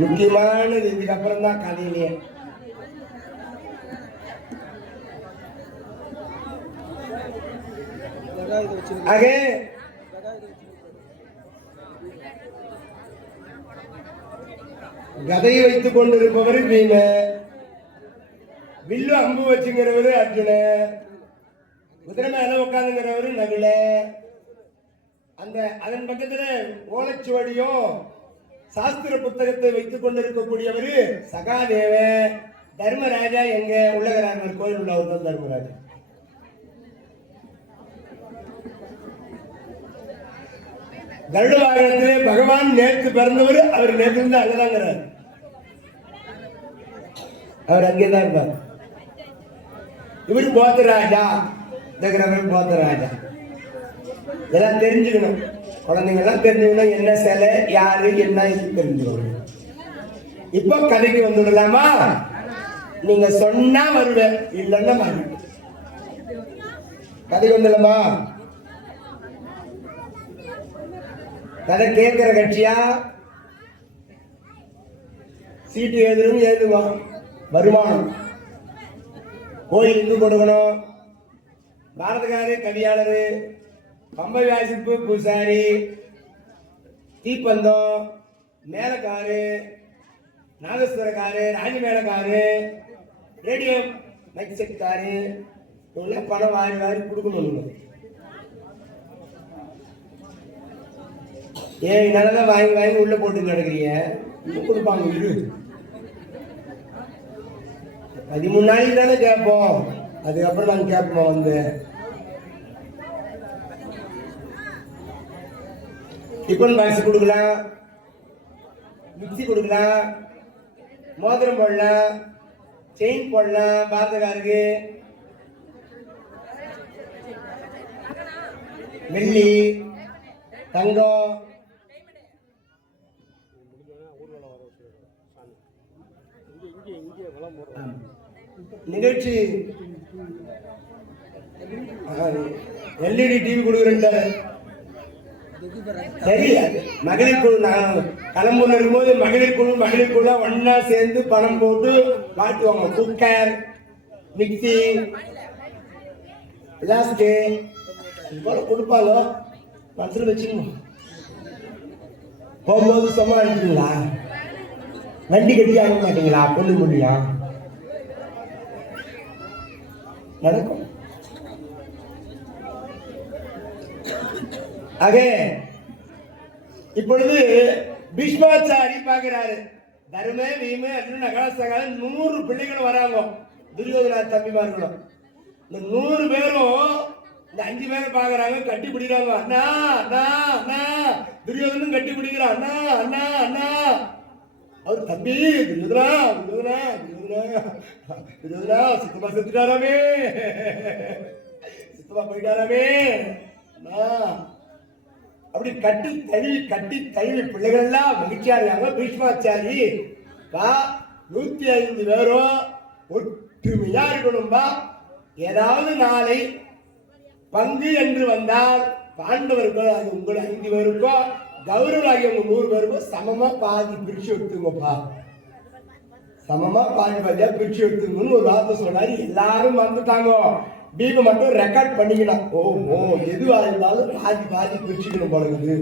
முக்கியமானது இதுக்கப்புறம் தான் கதையிலேயே. ஆக கதையை வைத்துக் கொண்டிருப்பவர் பீம, வில்லு அம்பு வச்சுங்கிறவரு அர்ஜுன, குதிரை மேல உட்காந்துங்கிறவரு நகுல, அந்த அதன் பக்கத்துல ஓலைச்சுவடியும் சாஸ்திர புத்தகத்தை வைத்துக் கொண்டிருக்கக்கூடியவரு சகாதேவ. தர்மராஜா எங்க உள்ளகராஜர் கோயில் உள்ளவர் தான் தர்மராஜா. கருட வாகனத்திலே பகவான் நேற்று பிறந்தவர், அவர் நேற்று இருந்து அங்கதாங்கிறார், அவர் அங்கேதான் இருப்பார். இவர் போத்தராஜா, போத்தராஜா. இதெல்லாம் தெரிஞ்சுக்கணும், குழந்தைங்க எல்லாம் தெரிஞ்சுக்கணும், என்ன சிலை யாரு என்ன தெரிஞ்சுக்கணும். இப்போ கதைக்கு வந்துடலாமா? நீங்க சொன்னா வருவேன், இல்லைன்னா வருவேன். கதைக்கு வந்துடலாமா? கதை கேட்கிற கட்சியா? சீட்டு எழுதுறோம், எழுதுவோம். வருமானம் கோயிலுக்கு கொடுக்கணும். பாரதகாரு கவியாளரு, பம்பை வாசிப்பு பூசாரி, தீப்பந்தம் மேலக்காரு, நாகஸ்வரக்காரு, ராணி மேலக்காரு, ரேடியோ மைக் செட்காரு, இவங்களாம் பணம் வாரி வாரி கொடுக்கணும். ஏன் நல்லதான் வாங்கி வாங்கி உள்ள போட்டு கிடக்குறீங்க, கொடுப்பாங்க. இரு 13 நாளைக்கு தானே கேட்போம், அதுக்கப்புறம் நாங்கள் கேட்போம். வந்து டிஃபன் பாக்ஸ் கொடுக்கலாம், மிக்சி கொடுக்கலாம், மோதிரம் போடலாம், செயின் போடலாம், பாரதக்காருக்கு வெள்ளி தங்கம். நிகழ்ச்சி எல்இடி டிவி கொடுக்குறேன். சரி, மகளிர் குழு நான் கிளம்புல இருக்கும்போது மகளிர் குழு ஒன்னா சேர்ந்து பணம் போட்டு மாட்டுவாங்க. குக்கர், மிக்சி, பிளாஸ்டிக் போல கொடுப்பாங்க. மனசுல வச்சுக்கணும். போகும்போது சும்மா அனுப்புங்களா? வண்டி கட்டி அனுப்ப மாட்டீங்களா? பொண்ணு முடியா நடக்கும். ஆக இப்பொழுது பீஷ்மாச்சாரி பார்க்கிறாரு. தர்ம, பீம, அர்ஜுன, நகராசகால 100 பிள்ளைகளும் வராங்க. துரியோதனா தம்பிமார்களும். இந்த 100 பேரும் இந்த 5 பேரை பாக்குறாங்க, கட்டி பிடிக்கிறாங்க. அண்ணா அண்ணா அண்ணா. துரியோதனும் கட்டி பிடிக்கிறான். அண்ணா அண்ணா அண்ணா. அவர் தம்பி துரியோதனா துரியோதனா துரியோதனா துரியோதனா சித்தமா செத்துட்டாராமே, சித்தமா போயிட்டாராமே. அப்படி கட்டி தழுவி பிள்ளைகள் எல்லாம் மகிழ்ச்சியா இருக்காங்க. பீஷ்மாச்சாரி 105 பேரும் ஒற்றுமையா இருக்கணும்பா. ஏதாவது நாளை பங்கு என்று வந்தால் பாண்டவருக்கோ அது உங்களை 5 பேருக்கோ கௌரவராகிய 100 பேருக்கும் சமமா பாதி பிரிச்சு எடுத்துங்கப்பா, சமமா பாதி பாதியா பிரிச்சு எடுத்துங்கன்னு ஒரு வார்த்தை சொன்னாரு. எல்லாரும் வந்துட்டாங்க. பீம மட்டும் ரெக்கார்ட் பண்ணிக்கலாம். ஓ எதுவா இருந்தாலும் பாதி பாதி பிரிச்சுக்கணும் போலகுது.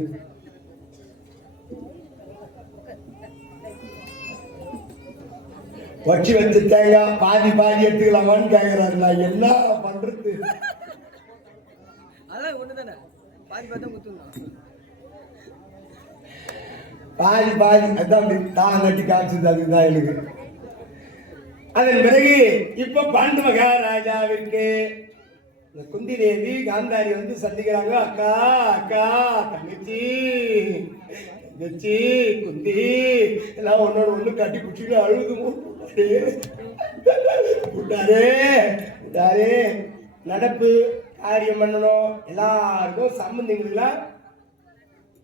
வச்சு வச்சு தேங்காய் பாதி பாதி எடுத்துக்கலாமான்னு கேட்கிறாரு. நான் என்ன பண்றது? பாதி பாதி அதான் தான் கட்டி காமிச்சது. அதுதான் எனக்கு. அதன் பிறகு இப்ப பாண்டு மகாராஜாவிற்கு குந்தி தேவி காந்தாரி வந்து சந்திக்கிறாங்க. அக்கா அக்கா தங்கச்சி தங்கச்சி குந்தி எல்லாம் ஒன்னோட ஒண்ணு கட்டி பிடிச்சிட்டு அழுது விட்டாரே. நடப்பு காரியம் பண்ணணும். எல்லாருக்கும் சம்பந்திங்களா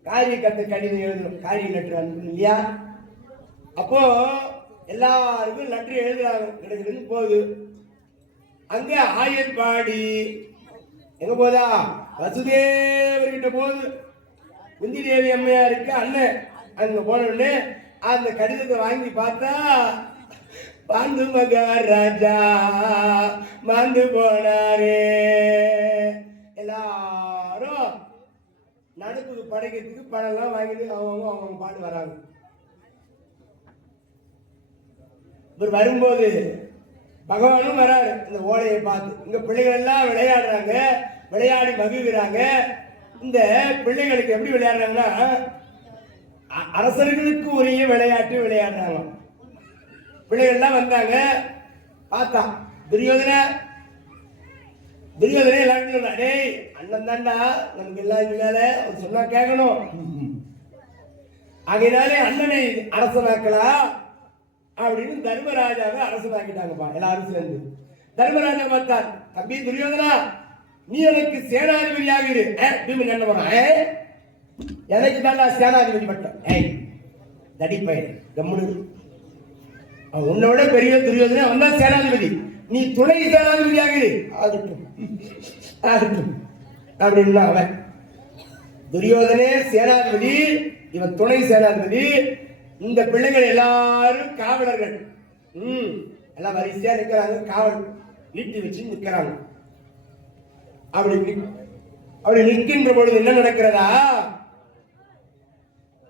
காரிய கட்ட கடிதம் எழுதணும். காரிய லெட்டர் அனுப்பணும் இல்லையா? அப்போ எல்லாருக்கும் லெட்டர் எழுதுறாங்க. கிடக்குதுன்னு போகுது. அங்க ஆயர்பாடி எங்க போதா? வசுதேவர்கிட்ட போகுது. குந்தி தேவி அம்மையாருக்கு அண்ணன். அங்க போன உடனே அந்த கடிதத்தை வாங்கி பார்த்தா பாண்டு மகாராஜா மாண்டு போனாரே. எல்லாரும் நடுப்புக்கு படைக்கிறதுக்கு பணம்லாம் வாங்கிட்டு அவங்க பாட்டு வராங்க. இவர் வரும்போது பகவானும் வராரு. இந்த ஓலையை பார்த்து இங்க பிள்ளைகள் எல்லாம் விளையாடுறாங்க, விளையாடி மகிழ்கிறாங்க. இந்த பிள்ளைகளுக்கு எப்படி விளையாடுறாங்கன்னா அரசர்களுக்கு உரிய விளையாட்டு விளையாடுறாங்க. பிள்ளைகள்லாம் வந்தாங்க, பார்த்தா துரியோதன எல்லாரும் டேய் அண்ணன் தாண்டா நமக்கு எல்லாம் மேல சொன்னா கேட்கணும். ஆகையினாலே அண்ணனை அரசனாக்கலாம் அப்படின்னு தர்மராஜாவை அரசனாக்கிட்டாங்கப்பா எல்லாரும் சேர்ந்து. தர்மராஜா பார்த்தார், தம்பி துரியோதனா நீ எனக்கு சேனாதிபதியாக இரு. என்ன பண்ண எனக்கு தாண்டா சேனாதிபதி பட்டம். தடிப்பயன் கம்முனு, உன்னை விட பெரிய துரியோதனா வந்தா சேனாதிபதி, நீ துணை சேனாதிபதியாக இரு. ஆகட்டும் ஆகட்டும் அப்படின்னா அவன் துரியோதனே சேனாதிபதி, இவன் துணை சேனாதிபதி. இந்த பிள்ளைகள் எல்லாரும் காவலர்கள். எல்லாம் வரிசையா நிற்கிறாங்க, காவல் நீட்டி வச்சு நிற்கிறாங்க. அப்படி நிற்கின்ற பொழுது என்ன நடக்கிறதா,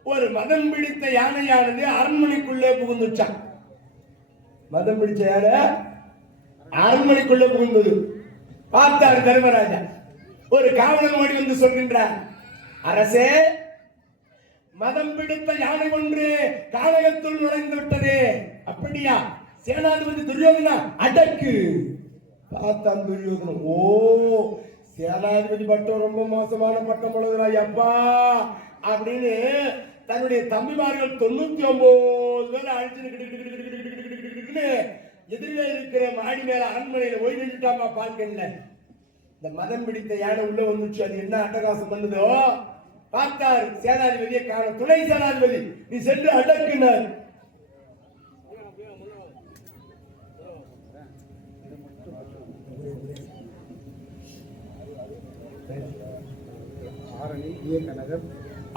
ஒரு மதம் பிடித்த யானையானது அரண்மனைக்குள்ளே புகுந்துச்சான். மதம் பிடிச்ச யானை அரண்மனைக்குள்ளே புகுந்தது. பார்த்தார் தர்மராஜா. ஒரு காவலன் ஓடி வந்து சொல்கின்றார், அரசே மதம் பிடித்த யானை ஒன்று கானகத்துள் நுழைந்து விட்டது. அப்படியா? சேனாதிபதி துரியோதனா அடக்கு. பார்த்தான் துரியோதனன், ஓ சேனாதிபதி பட்டம் ரொம்ப மோசமான பட்டம் பொழுதுறாய் அப்பா அப்படின்னு தன்னுடைய தம்பிமார்கள் 99 பேர் அழைச்சு எதிரில இருக்கிற மாடி மேல அரண்மனையில ஓய் நின்றுட்டாமா பால்கள்ல. இந்த மதம் பிடித்த யானை உள்ள வந்துச்சு. அது என்ன அட்டகாசம் பண்ணுதோ பார்த்தார். சேனாதிபதியை காண, துணை சேனாதிபதி நீ சென்று அடக்குனார்.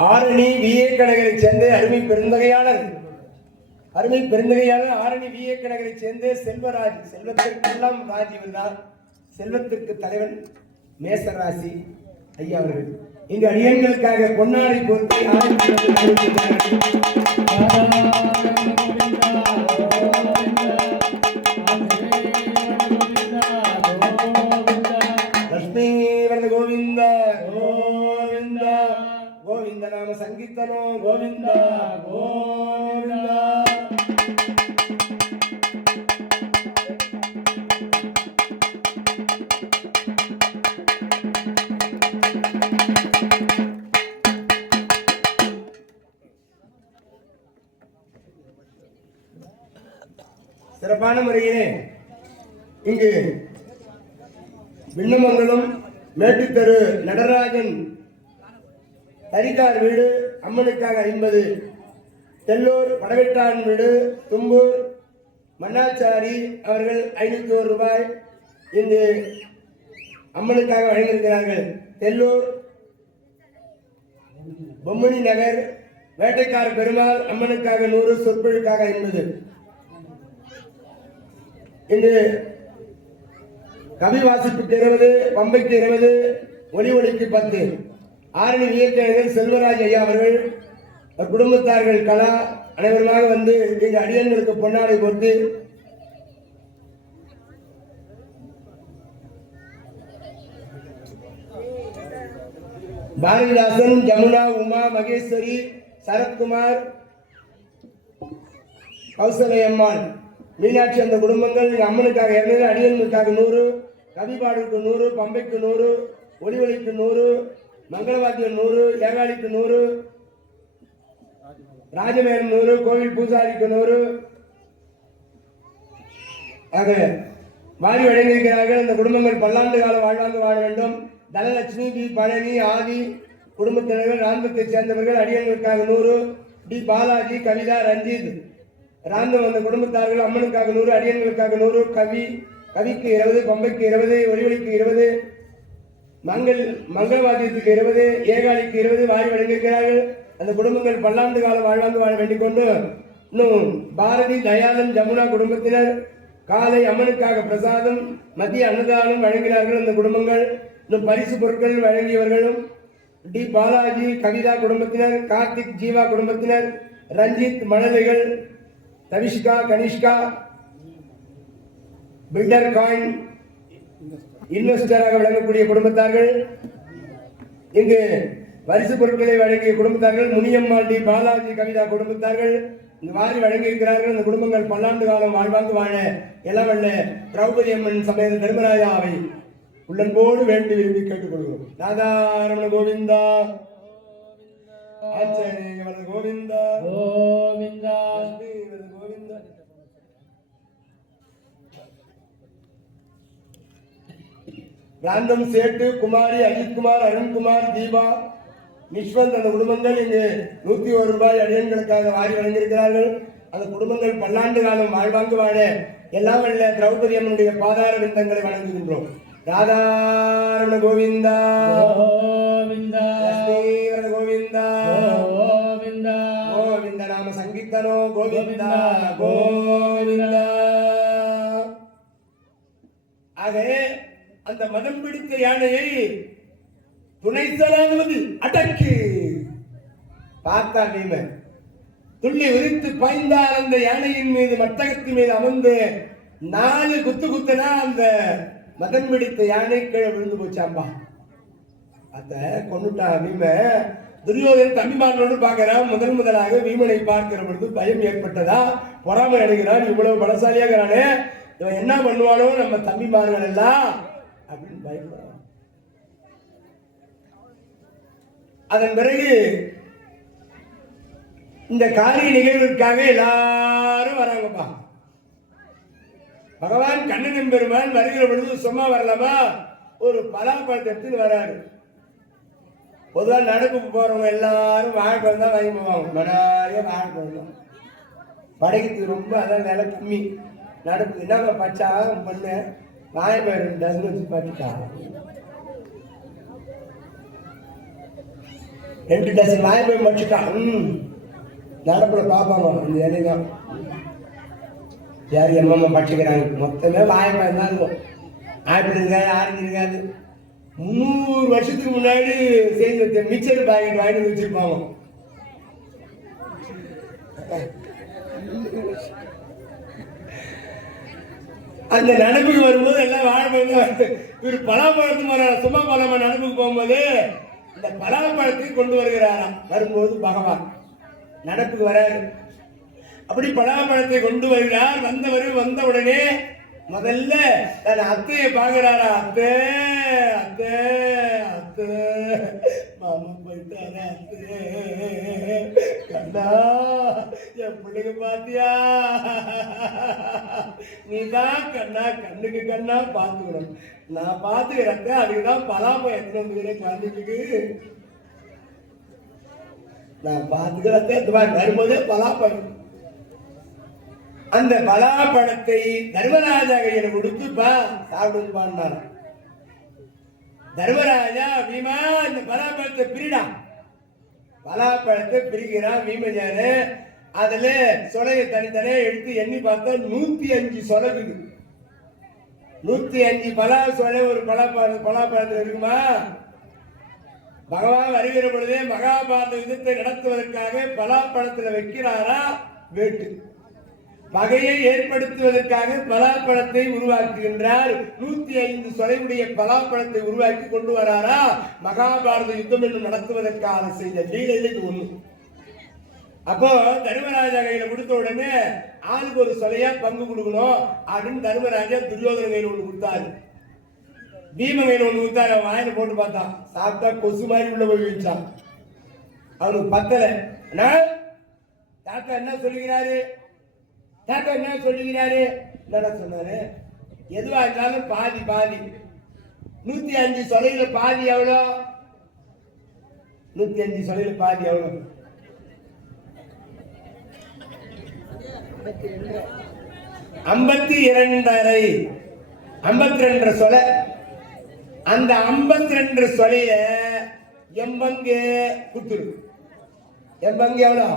ஆரணி விஏ கனகரை சேர்ந்த அருமை பெருந்தகையாளர் ஆரணி விஏ கனகரை சேர்ந்த செல்வராஜ். செல்வத்திற்கெல்லாம் ராஜ் இவர்தான். செல்வத்துக்கு தலைவன் மேசராசி ஐயா அவர்கள் இங்கு அடியங்களுக்காக பொன்னாடை பொறுத்து லட்சுமி வரது கோவிந்தா கோவிந்தா கோவிந்த நாம சங்கீர்த்தனோ கோவிந்தா கோவிந்தா. சிறப்பான முறையிலே இங்கு விண்ணமங்கலம் மேட்டுத்தெரு நடராஜன் தரிகார் வீடு அம்மனுக்காக 50, தெல்லூர் படவெட்டான் வீடு தும்பூர் மன்னாச்சாரி அவர்கள் 501 ரூபாய் இந்த அம்மனுக்காக வழங்கியிருக்கிறார்கள். தெல்லூர் பொம்மணி நகர் வேட்டைக்கார பெருமாள் அம்மனுக்காக 100, சொற்பொழிக்காக 50. இன்று கவி வாசிப்புக்கு 20, பம்பைக்கு 20, ஒளிக்கு 10. ஆரணி இயற்கையர்கள் செல்வராஜ் ஐயா அவர்கள் குடும்பத்தார்கள் கலா அனைவருமாக வந்து இங்கு அடியன்களுக்கு பொன்னாடை போட்டு பாரதிதாசன், ஜமுனா, உமா மகேஸ்வரி, சரத்குமார், கௌசலையம்மாள், மீனாட்சி அந்த குடும்பங்கள் அம்மனுக்காக 200, அடியன்களுக்காக 100, கவிபாடுக்கு 100, பம்பைக்கு 100, ஒளிக்கு 100, மங்களவாத்தியம் 100, ஏகாலிக்கு 100, ராஜமேன் 100, கோவில் பூசாரிக்கு 100 ஆக வாரி வழங்கியிருக்கிறார்கள். அந்த குடும்பங்கள் பல்லாண்டு காலம் வாழ்வாங்க வாழ வேண்டும். தனலட்சுமி, பி பழனி, ஆதி குடும்பத்தினர்கள், ராந்தத்தை சேர்ந்தவர்கள் அடியன்களுக்காக 100, டி பாலாஜி, கவிதா, ரஞ்சித், ராந்தம் அந்த குடும்பத்தார்கள் அம்மனுக்காக 100, அடியன்களுக்காக 100, கவிக்கு 20, பம்பைக்கு 20, ஒளிக்கு 20, மங்களவாத்தியத்துக்கு 20, ஏகாலிக்கு 20 வாரி வழங்கியிருக்கிறார்கள். அந்த குடும்பங்கள் பல்லாண்டு காலம் வாழ்வாங்க வாழ வேண்டிக் கொண்டு இன்னும் பாரதி தயானந்த் ஜமுனா குடும்பத்தினர் காலை அம்மனுக்காக பிரசாதம் மதிய அன்னதானம் வழங்கினார்கள். அந்த குடும்பங்கள் இன்னும் பரிசு பொருட்கள் வழங்கியவர்களும் டி பாலாஜி கவிதா குடும்பத்தினர், கார்த்திக் ஜீவா குடும்பத்தினர், ரஞ்சித் மழலைகள், தவிஷ்கா கனிஷ்கா பில்டர் காயின் இன்வெஸ்டராக விளங்கக்கூடிய குடும்பத்தார்கள், இங்கு பரிசு பொருட்களை வழங்கிய குடும்பத்தார்கள், முனியம்மாள் டி பாலாஜி கவிதா குடும்பத்தார்கள் இங்கு வாரி வழங்கியிருக்கிறார்கள். இந்த குடும்பங்கள் பல்லாண்டு காலம் வாழ்வாங்கு வாழ எல்லவல்ல திரௌபதி அம்மன் சமேத தர்மராஜாவை உள்ளன்போடு வேண்டி விரும்பி கேட்டுக்கொள்கிறோம். ராதாரமண கோவிந்தா, ஆச்சாரிய கோவிந்தா கோவிந்தா கோவிந்தா. ராந்தம் சேட்டு, குமாரி, அஜித்குமார், அருண்குமார், தீபா, நிஷ்வந்த் அந்த குடும்பங்கள் இங்கு 101 ரூபாய் அடியன்களுக்காக வாரி வழங்கியிருக்கிறார்கள். அந்த குடும்பங்கள் பல்லாண்டு காலம் வாழ்வாங்கு வாழ எல்லாம் வல்ல திரௌபதி அம்மனுடைய பாதார விந்தங்களை வணங்குகின்றோம். ராதாரமண கோவிந்தா கோவிந்தா கோவிந்தா கோவிந்தா கோவிந்த நாம சங்கீர்த்தனோ கோவிந்தா கோவிந்தா. ஆக அந்த மதம் பிடித்த யானையை துணை சலாதிபதி அடக்கு பார்த்தா பீமன் துள்ளி விரித்து பாய்ந்தார். அந்த யானையின் மீது மத்தகத்தின் மீது அமர்ந்து 4 குத்து குத்துனா அந்த மதம் பிடித்த யானை கீழே விழுந்து போச்சாம்பா. அத கொண்டுட்டா பீமன். துரியோதன் தம்பிமார்களோடு பார்க்கிறான். முதலாக பீமனை பார்க்கிற பொழுது பயம் ஏற்பட்டதா, பொறாமை அடைகிறான். இவ்வளவு பலசாலியாகிறானே, இவன் என்ன பண்ணுவானோ நம்ம தம்பிமார்கள் எல்லாம் அப்படின்னு பயப்படுறான். அதன் பிறகு இந்த காரிய நிகழ்விற்காக எல்லாரும் வராங்கப்பா. பகவான் கண்ணன் பெருமான் வருகிற பொழுது சும்மா வரலாமா, ஒரு பலாப்பழத்தை எடுத்து வராரு. பொதுவாக நடப்புக்கு போறவங்க எல்லாரும் வாழைப்பழம் தான் வாங்கி போவாங்க. மனாரியா வாழைப்பழம் தான் படைக்கிறதுக்கு ரொம்ப அதான் விலை கம்மி. நடப்பு என்ன பச்சா பொண்ணு வாழைப்பழம் டசன் வச்சு பட்டுட்டா 2 டசன் வாழைப்பழம் பட்டுட்டான். நடப்புல பார்ப்பாங்க இந்த இலைதான் யார் எம்மம்மா பட்டுக்கிறாங்க. மொத்தமே வாழைப்பழம் தான் இருக்கும். ஆப்பிள் இருக்காது, ஆரஞ்சு இருக்காது. 300 வருஷத்துக்கு முன்னாடி சேர்ந்து மிக்சர் பாக்கெட் வாங்கிட்டு வச்சிருப்பாங்க. அந்த நடப்புக்கு வரும்போது எல்லாம் வாழைப்பழம் இவர் பலாப்பழத்து மரம் சும்மா பழமா நடப்புக்கு போகும்போது இந்த பலாப்பழத்தை கொண்டு வருகிறாராம். வரும்போது பகவான் நடப்புக்கு வராரு. அப்படி பலாப்பழத்தை கொண்டு வருகிறார். வந்த உடனே முதல்ல தன் அத்தையை பார்க்கிறாரா. அத்தை அத்தை அத்தை மாமா போயிட்டாரா அத்தை, கண்ணா என் பிள்ளைங்க பாத்தியா, நீதான் கண்ணா கண்ணுக்கு கண்ணா பாத்துக்கணும். நான் பாத்துக்கிறேன், அதுக்குதான் பலாப்பழம் எத்தனை வந்து குழந்தைக்கு நான் பாத்துக்கிறேன். வரும்போதே பலாப்பழம். அந்த பலாப்பழத்தை தர்மராஜா கையில கொடுத்துப்பா சாப்பிடுப்பான். தர்மராஜா பீமா இந்த பலாப்பழத்தை பிரிடா. பலாப்பழத்தை பிரிக்கிறான் பீமஜான. அதுல சொலையை தனித்தனியா எடுத்து எண்ணி பார்த்தா 105 சொலகுது. 105 பலா சொலை ஒரு பலாப்பழத்தில் இருக்குமா? பகவான் வருகிற பொழுதே மகாபாரத யுத்தத்தை நடத்துவதற்காக பலாப்பழத்தில் வைக்கிறாரா வேட்டு. பகையை ஏற்படுத்துவதற்காக பலாப்பழத்தை உருவாக்குகின்றார். 105 சொலையுடைய பலாப்பழத்தை உருவாக்கி கொண்டு வராரா. மகாபாரத யுத்தம் என்று நடத்துவதற்காக செய்த லீலையில் ஒண்ணு. அப்போ தர்மராஜா கையில கொடுத்த உடனே ஆளுக்கு ஒரு சொலையா பங்கு கொடுக்கணும் அப்படின்னு தர்மராஜா துரியோதன கையில் ஒண்ணு கொடுத்தாரு. பீம கையில் ஒண்ணு கொடுத்தாரு. அவன் வாயில போட்டு பார்த்தான். சாப்பிட்டா கொசு மாதிரி உள்ள போய் வச்சான். அவனுக்கு பத்தல. தாத்தா என்ன சொல்லுகிறாரு, தாத்தா என்ன சொல்லுகிறாரு, என்ன சொன்னாரு, எதுவா இருந்தாலும் பாதி பாதி. 105 சொலையில பாதி எவ்வளோ? 105 சொலையில பாதி எவ்வளோ? 52.5 52 சொலை. அந்த 52 சொலைய எம்பங்கு குத்துரு. என் பங்கு எவ்வளோ?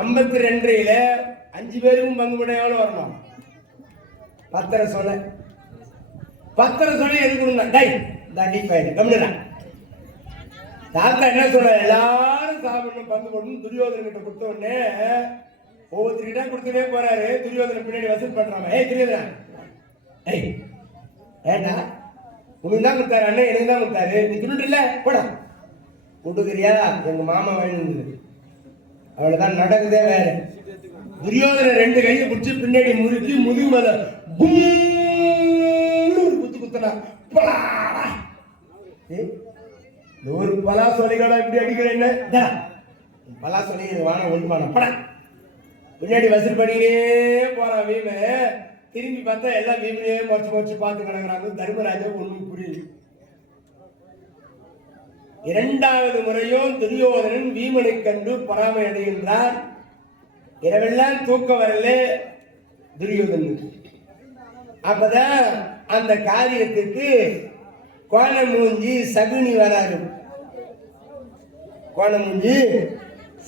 52ல 5 பேருக்கும் பங்கு போட எவ்வளோ வரணும்? 10 சொல்ல. 10 சொல்ல எது கொடுங்க? டை தடி பையன் கம்மிடா. தாத்தா என்ன சொல்ற? எல்லாரும் சாப்பிடணும், பங்கு போடணும். துரியோதன கிட்ட கொடுத்த உடனே ஒவ்வொருத்தருக்கிட்ட கொடுத்துட்டே போறாரு. துரியோதன பின்னாடி வசூல் பண்றாங்க. ஏய் துரியோதனா, ஏய் ஏண்டா உங்களுக்கு தான் கொடுத்தாரு, அண்ணன் எனக்கு தான் கொடுத்தாரு, நீ தின்னுட்டு இல்ல போடா. கொடுக்குறியா? எங்க மாமா வாங்கினது. அவ்வளவுதான் நடக்குதே வேற. துரியோதன 2 கையை பிடிச்சி பின்னாடி முறுக்கி முதுகு மேல குத்து குத்துனா. ஒரு பலா சொல்லிகளா இப்படி அடிக்கிற என்ன? பலா சொல்லி வான ஒழுமான பட பின்னாடி வசூல் பண்ணினே போறான் வீம. திரும்பி பார்த்தா எல்லாம் வீமனே மறைச்சு மறைச்சு பார்த்து கிடக்குறாங்க. தர்மராஜா ஒண்ணும் புரியுது. 2வது முறையும் துரியோதனன் வீமனை கண்டு பொறாமை அடைகின்றார். இரவெல்லாம் தூக்க வரல துரியோதனுக்கு. அப்பதான் அந்த காரியத்துக்கு கோணமூஞ்சி சகுனி வராரு. கோணமூஞ்சி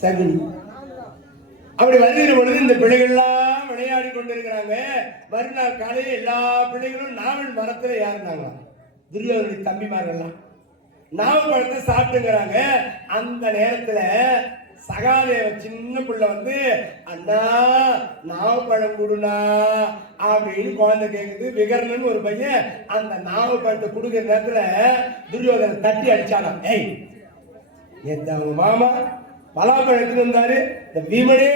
சகுனி அப்படி வருகிற பொழுது இந்த பிள்ளைகள்லாம் விளையாடி கொண்டிருக்கிறாங்க. மறுநாள் காலையில் எல்லா பிள்ளைகளும் நாவல் மரத்துல ஏறினாங்க. துரியோதனுடைய தம்பிமார்கள்லாம் நாவல் பழத்தை சாப்பிட்டுங்கிறாங்க. அந்த நேரத்துல சகாதேவ சின்ன பிள்ளை வந்து அண்ணா நாவப்பழம் கொடுனா அப்படின்னு குழந்தை கேக்குது. விகர்ணன் ஒரு பையன் அந்த நாவப்பழத்தை கொடுக்கிற நேரத்துல துரியோதனை தட்டி அடிச்சானா. ஏய் நேத்து அவங்க மாமா பலாப்பழத்துக்கு வந்தாரு, இந்த பீமனே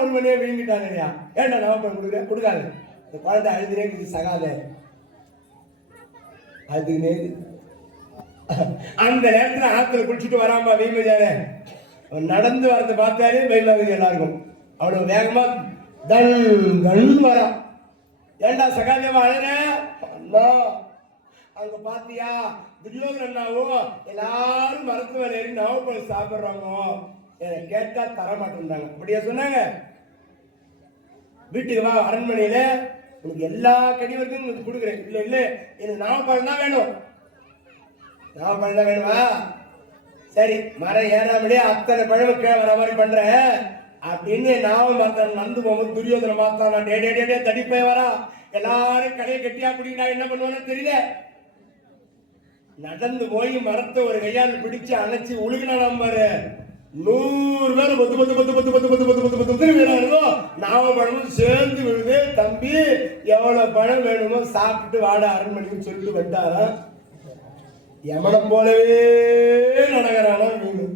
ஒருவனே விழுங்கிட்டாங்க இல்லையா? ஏன்டா நாவப்பழம் கொடுக்குற? கொடுக்காது. இந்த குழந்தை அழுதுனே இருக்குது. சகாதே அதுக்குனே அந்த நேரத்துல ஆத்துல குளிச்சுட்டு வராமா வீமஜானே. அவன் நடந்து வரது பார்த்தாலே பயிலாகுது எல்லாருக்கும். அவ்வளவு வேகமா தன் தன் வரா. ஏண்டா சகாதேவா அழற? அண்ணா அங்க பாத்தியா துரியோதன அண்ணாவும் எல்லாரும் மரத்து மேல ஏறி நாவப்பழம் சாப்பிடுறாங்க. கேட்டா தர மாட்டேன்றாங்க. அப்படியே சொன்னாங்க. வீட்டுக்கு வா, அரண்மனையில உனக்கு எல்லா கடிவருக்கும் கொடுக்குறேன். இல்ல இல்ல எனக்கு நாவப்பழம் தான் வேணும். நாவப்பழம் தான் வேணுமா? சரி மரம் ஏறாமலே அத்தனை பழம் கீழே வர மாதிரி பண்ற அப்படின்னு நாவல் மரத்தான் நடந்து போகும்போது துரியோதனை பார்த்தான். டே டே டே தடிப்பை வரா, எல்லாரும் கடையை கட்டியா பிடிக்கிட்டா என்ன பண்ணுவான்னு தெரியல. நடந்து போய் மரத்தை ஒரு கையால் பிடிச்சு அணைச்சு உழுகினா பாரு. 100 பேர் பத்து பத்து பத்து பத்து பத்து பத்து பத்து பத்து பத்து வீடாருக்கோ நாவப்பழமும் சேர்ந்து விழுது. தம்பி எவ்வளவு பழம் வேணுமோ சாப்பிட்டு வாட அரண்மனைன்னு சொல்லிட்டு வந்தாரா. யமனை போலவே நடக்கிறானா மீன்.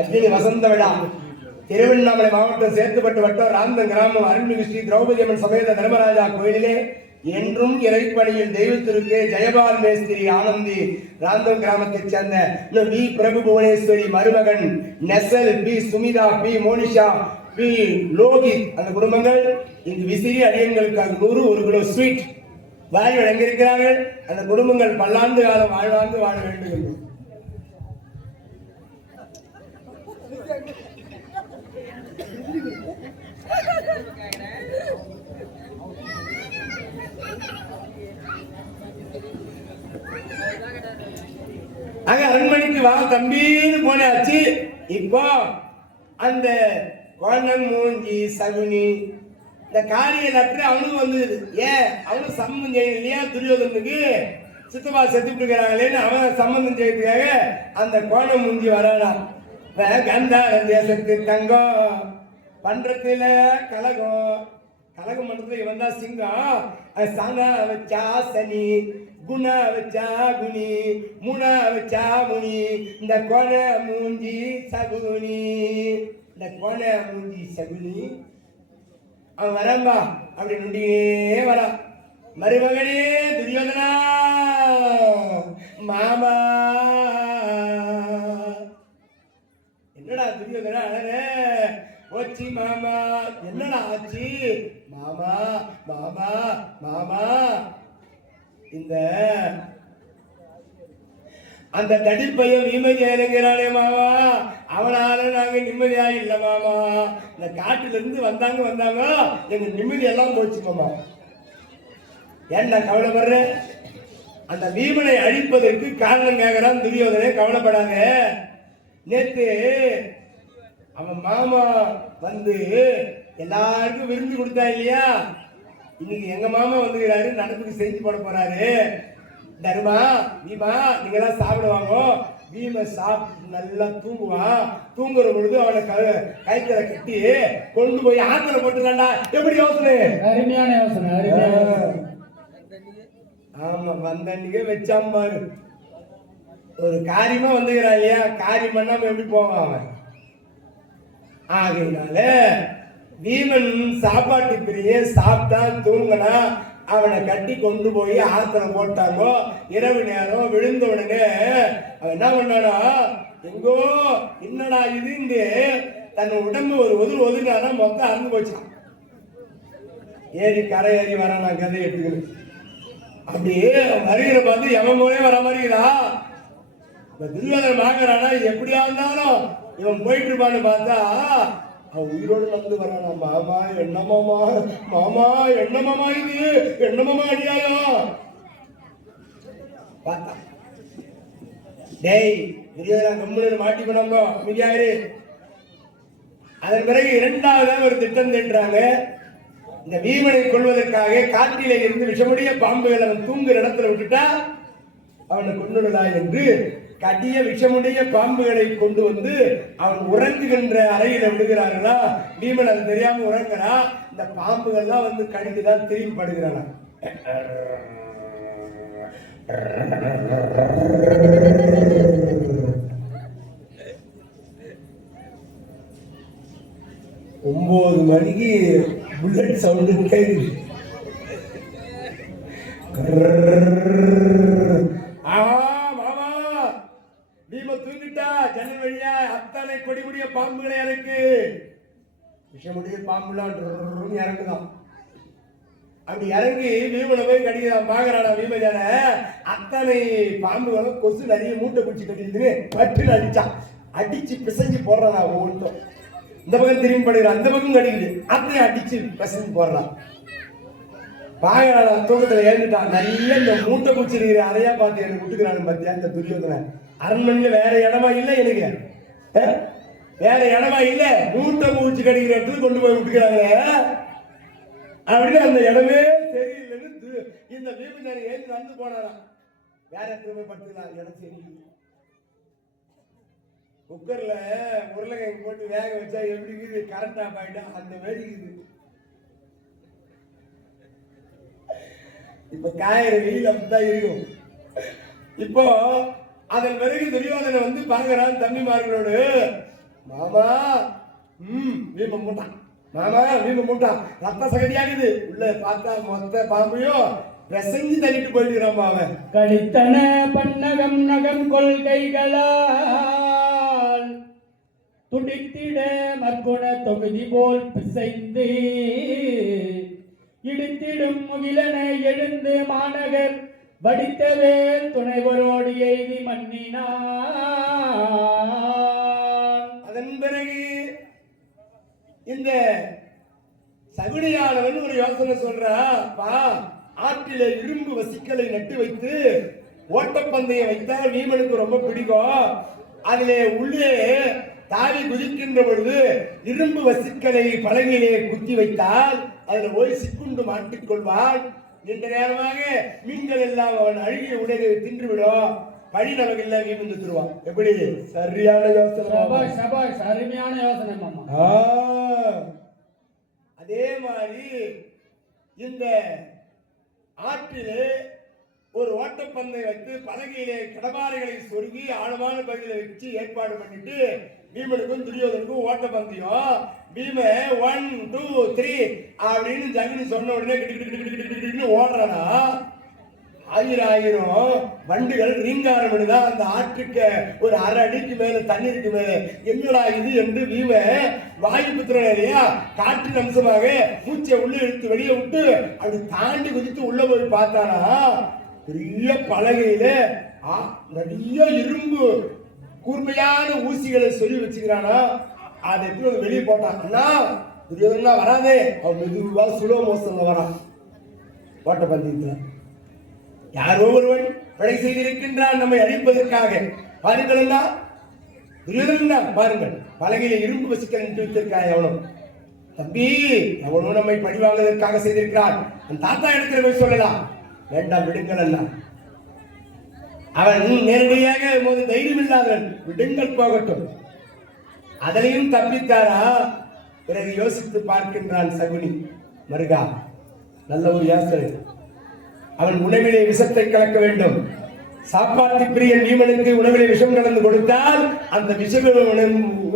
அக்னி வசந்த விழா திருவண்ணாமலை மாவட்டம் சேத்துப்பட்டு வட்டம் ராந்தம் கிராமம் அருள்மிகு ஸ்ரீ திரௌபதி அம்மன் சமேத தர்மராஜா கோயிலிலே என்றும் இறைப்பணியில் தெய்வத்திற்கு ஜெயபால் மேஸ்திரி ஆனந்தி ராந்தம் கிராமத்தைச் சேர்ந்த வி பிரபு புவனேஸ்வரி மருமகன் நெசல் P Sumitha P Monisha P Lohith அந்த குடும்பங்கள் இங்கு விசிறி அடியன்களுக்காக 100 கிலோ ஸ்வீட் வாரி வழங்கியிருக்கிறார்கள். அந்த குடும்பங்கள் பல்லாண்டு காலம் வாழ்வாங்கு வாழ வேண்டும் என்று அரண்மனைக்கு வா தம்பின்னு போனாச்சு. இப்போ அந்த கோணம் மூஞ்சி சகுனி இந்த காரிய லெட்டர் அவனுக்கு வந்தது. ஏன் அவனும் சம்மந்தம் செய்யணும் இல்லையா? துரியோதனுக்கு சித்தப்பா செத்துட்டு இருக்கிறாங்களேன்னு அவன் சம்மந்தம் செய்யறதுக்காக அந்த கோணம் மூஞ்சி வரானாம். கந்தார தேசத்து தங்கம் பண்றதுல கலகம் கலகம் பண்றதுல இவன் தான் சிங்கம். சனா வச்சா சனி, குணா வச்சா குனி, முனா வச்சா முனி, இந்த கோண மூஞ்சி சகுனி. இந்த கோண மூஞ்சி சகுனி அவன் வரம்பா அப்படி நுண்டியே வரா. மருமகனே துரியோதனா மாமா. என்னடா துரியோதனா அழக ஓச்சி மாமா? என்னடா ஆச்சு? மாமா மாமா மாமா இந்த அந்த தடிப்பையன் நிம்மதியா இறங்கிறானே மாமா, அவனால நாங்க நிம்மதியா இல்ல மாமா. இந்த காட்டுல இருந்து வந்தாங்க எங்க நிம்மதி எல்லாம் போச்சு மாமா. ஏன்டா கவலைப்படுற? அந்த பீமனை அழிப்பதற்கு காரணம் கேட்கிறான் துரியோதனே. கவலைப்படாத, நேத்து அவன் மாமா வந்து எல்லாருக்கும் விருந்து கொடுத்தா இல்லையா, இன்னைக்கு எங்க மாமா வந்துக்கிறாரு, நடப்புக்கு செஞ்சு போட போறாரு. தர்மா பீமா நீங்க எல்லாம் சாப்பிடுவாங்க. பீம சாப்பிட்டு நல்லா தூங்குவான். தூங்குற பொழுது அவனை கைத்தல கட்டி கொண்டு போய் ஆத்துல போட்டுதான்டா. எப்படி யோசனை? அருமையான யோசனை. ஆமா, வந்தன்னைக்கே வச்சாம்பாரு. ஒரு காரியமா வந்துக்கிறான் இல்லையா, காரியம் பண்ணாம எப்படி போவான் அவன்? ஆகையினால பீமன் சாப்பாட்டு பிரிய சாப்பிட்டான், தூங்கினா. அவனை கட்டி கொண்டு போய் ஆத்துல போட்டாங்கோ. இரவு நேரம் விழுந்த உடனே அவன் என்ன பண்ணானா, எங்கோ என்னடா இது தன் உடம்பு ஒரு ஒதுங்கானா மொத்தம் அறுந்து போச்சான். ஏறி கரை ஏறி வரான். நான் கதை எடுத்துக்கணும். அப்படியே வருகிற பார்த்து எவன் போலே வர மாதிரிடா. துரியோதனன் வாங்குறானா, எப்படியா இருந்தாலும் இவன் போயிட்டு இருப்பான்னு பார்த்தா அவன் உயிரோடு வந்து வரானா. மாமா என்ன மாமா, மாமா என்ன மாமா, இது என்ன மாமா அடியாயம் பார்த்தா. டேய் துரியோதனன் கம்முன்னு மாட்டி பண்ணாங்க மிகாரு. அதன் பிறகு இரண்டாவது ஒரு திட்டம் திட்டுறாங்க. இந்த பீமனை கொள்வதற்காக காட்டிலே இருந்து விஷமுடைய பாம்புகள் அவன் தூங்குற இடத்துல விட்டுட்டா அவனை கொண்டுடலாம் என்று கடிய விஷமுடைய பாம்புகளை கொண்டு வந்து அவன் உறங்குகின்ற அறையில விடுகிறார்களா. பீமன் அது தெரியாம உறங்குறா. இந்த பாம்புகள் தான் வந்து கடிக்குதான் திரும்பி படுகிறானா. 9 மணிக்கு புல்லட் சவுண்டு கேக்குது. பீம தூங்கிட்டா ஜன்னல் வழியா அத்தனை கொடி கொடிய பாம்புகளை இறக்கு. விஷமுடைய பாம்புலாம் இறங்குதான். அப்படி இறங்கி பீமனை போய் கடிக்கிறான். பாக்குறானா பீமஜான அத்தனை பாம்புகளும் கொசு நிறைய மூட்டை பிடிச்சி கட்டிட்டு பட்டு அடிச்சான். அடிச்சு பிசைஞ்சு போடுறான். ஒவ்வொன்றும் இந்த பக்கம் திரும்பி படுகிறான், அந்த பக்கம் கடிக்குது, அப்படியே அடிச்சு பிசைஞ்சு போடுறான். பாக்குறானா தூக்கத்துல ஏறிட்டான். நிறைய இந்த மூட்டை பூச்சி இருக்கிற அறையா பார்த்து எனக்கு விட்டுக்கிறானு பார்த்தியா இந்த துரியோதனன். அரண்மனையில வேற இடமா இல்லை, எனக்கு வேற இடமா இல்லை, மூட்டை பூச்சி கடிக்கிற இடத்துக்கு கொண்டு போய் விட்டுக்கிறாங்களே அப்படின்னு அந்த இடமே சரியில்லைன்னு இந்த பீமன் ஏறி நடந்து போனாராம். வேற இடத்துல போய் படுத்துக்கலாம், இடம் சரியில்லை. குக்கர்ல உருளைக்கிழங்கு போட்டு வேக வச்சா எப்படி இருக்குது, கரண்ட் ஆஃப் ஆயிட்டா அந்த மாதிரி இருக்குது. இப்ப காயிற வெயில் அப்படித்தான் இருக்கும். இப்போ அதன் பிறகு துரியோதனன் வந்து பாக்குறான் தம்பிமார்களோடு. மாமா வீம மூட்டான், மாமா வீம மூட்டான், ரத்த சகதியாகுது. உள்ள பார்த்தா மொத்த பாம்பையும் பிரசங்கி தள்ளிட்டு போயிடுறான். அவன் கடித்தன பன்னகம் நகம் கொள்கைகளா துடித்திட மற்குண தொகுதி போல் பிசைந்து இடித்திடும் முகிலன எழுந்து மாநகர் வடித்தவே துணைவரோடு எய்தி மன்னினான். அதன் பிறகு இந்த சகுனியானவன் ஒரு யோசனை சொல்றா. ஆற்றிலே இரும்பு வசிக்கலை நட்டு வைத்து ஓட்டப்பந்தயம் வைத்தால் வீமனுக்கு ரொம்ப பிடிக்கும். அதிலே உள்ளே தாவி குதிக்கின்ற பொழுது இரும்பு வசிக்கலை பலகையிலே குத்தி வைத்தால் அதுல போய் சிக்குண்டு மாட்டிக்கொள்வான். நீண்ட நேரமாக மீன்கள் எல்லாம் அவன் அழுகிய உடையை தின்றுவிடும். பழி நமக்கு இல்ல, வீண் தருவான். எப்படி சரியான யோசனை, அருமையான யோசனை மாமா. அதே மாதிரி இந்த ஆற்றிலே ஒரு ஓட்டப்பந்தை வைத்து பலகையிலே கடபாறைகளை சொருகி ஆழமான பகுதியில வச்சு ஏற்பாடு பண்ணிட்டு பீமனுக்கும் துரியோதனுக்கும் ஓட்டப்பந்தயம். பீம 1 2 3 அப்படின்னு ஜகுனி சொன்ன உடனே கிட்டு ஓடுறானா. ஆயிரம் வண்டுகள் ரீங்காரம் தான் அந்த ஆற்றுக்கு ஒரு அரை அடிக்கு மேல தண்ணீருக்கு மேல. என்னடா இது என்று பீம வாயுபுத்திரன் இல்லையா, காற்றின் அம்சமாக மூச்சை உள்ள இழுத்து வெளியே விட்டு அப்படி தாண்டி குதித்து உள்ள போய் பார்த்தானா பெரிய பலகையில நிறைய இரும்பு கூர்மையான ஊசிகளை சொல்லி வச்சுக்கிறானா. அதை எடுத்து வெளியே போட்டான்னா துரியோதனா வராதே, அவன் மெதுவா சுலோ மோசன்ல வரான். ஓட்ட பந்தயத்துல யாரோ ஒருவன் பிழை செய்திருக்கின்றான் நம்மை அழிப்பதற்காக. பாருங்கள் தான் துரியோதனன் தான் பாருங்கள், பலகையில இரும்பு வசிக்க நின்று வைத்திருக்கான் எவனும். தம்பி எவனும் நம்மை பழிவாங்குவதற்காக செய்திருக்கிறான். அந்த தாத்தா இடத்துல போய் சொல்லலாம், வேண்டாம் விடுங்கள் அண்ணா. அவன் நேரடியாக போது தைரியம் இல்லாதவன், விடுங்கள் போகட்டும். அதனையும் தப்பித்தாரா? பிறகு யோசித்து பார்க்கின்றான் சகுனி. மருகா, நல்ல ஒரு யோசனை. அவன் உணவிலே விஷத்தை கலக்க வேண்டும். சாப்பாட்டு பிரியன் பீமனுக்கு உணவிலே விஷம் கலந்து கொடுத்தால் அந்த விஷம்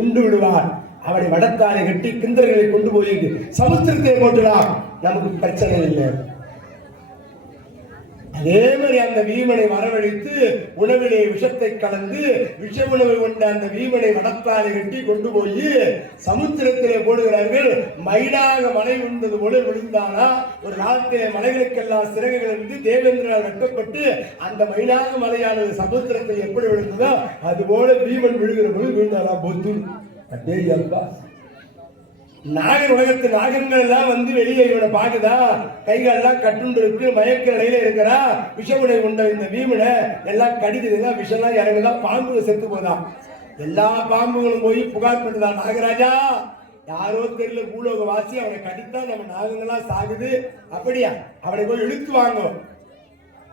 உண்டு விடுவார். அவனை வடத்தாரை கட்டி கிந்தர்களை கொண்டு போய் சமுத்திரத்தை போட்டுலாம், நமக்கு பிரச்சனை இல்லை. அதே மாதிரி அந்த வீமனை வரவழைத்து உணவிலே விஷத்தை கலந்து விஷ உணவு கொண்ட அந்த வீமனை வடத்தாரை கட்டி கொண்டு போய் சமுத்திரத்திலே போடுகிறார்கள். மயிலாக மலை விழுந்தது போல விழுந்தானா? ஒரு காலத்திலே மலைகளுக்கெல்லாம் சிறகுகள் இருந்து தேவேந்திரால் வெட்டப்பட்டு அந்த மயிலாக மலையானது சமுத்திரத்தில் எப்படி விழுந்ததோ அதுபோல வீமன் விழுகிற போது விழுந்தானா? பொத்து அடே அப்பா! நாகர் உலகத்து நாகங்கள் எல்லாம் வந்து வெளியே இவனை பாக்குதா, கைகள் எல்லாம் கட்டுண்டு இருக்கு, மயக்க நிலையில இருக்கிறா. விஷ உணை உண்ட இந்த வீமனை எல்லாம் கடிக்குதுங்க, விஷம்லாம் இறங்குதான், பாம்புகள் செத்து போதான். எல்லா பாம்புகளும் போய் புகார் பண்ணுதான், நாகராஜா யாரோ தெரியல பூலோக வாசி, அவனை கடித்தா நம்ம நாகங்களா சாகுது. அப்படியா? அவனை போய் இழுத்து வாங்க.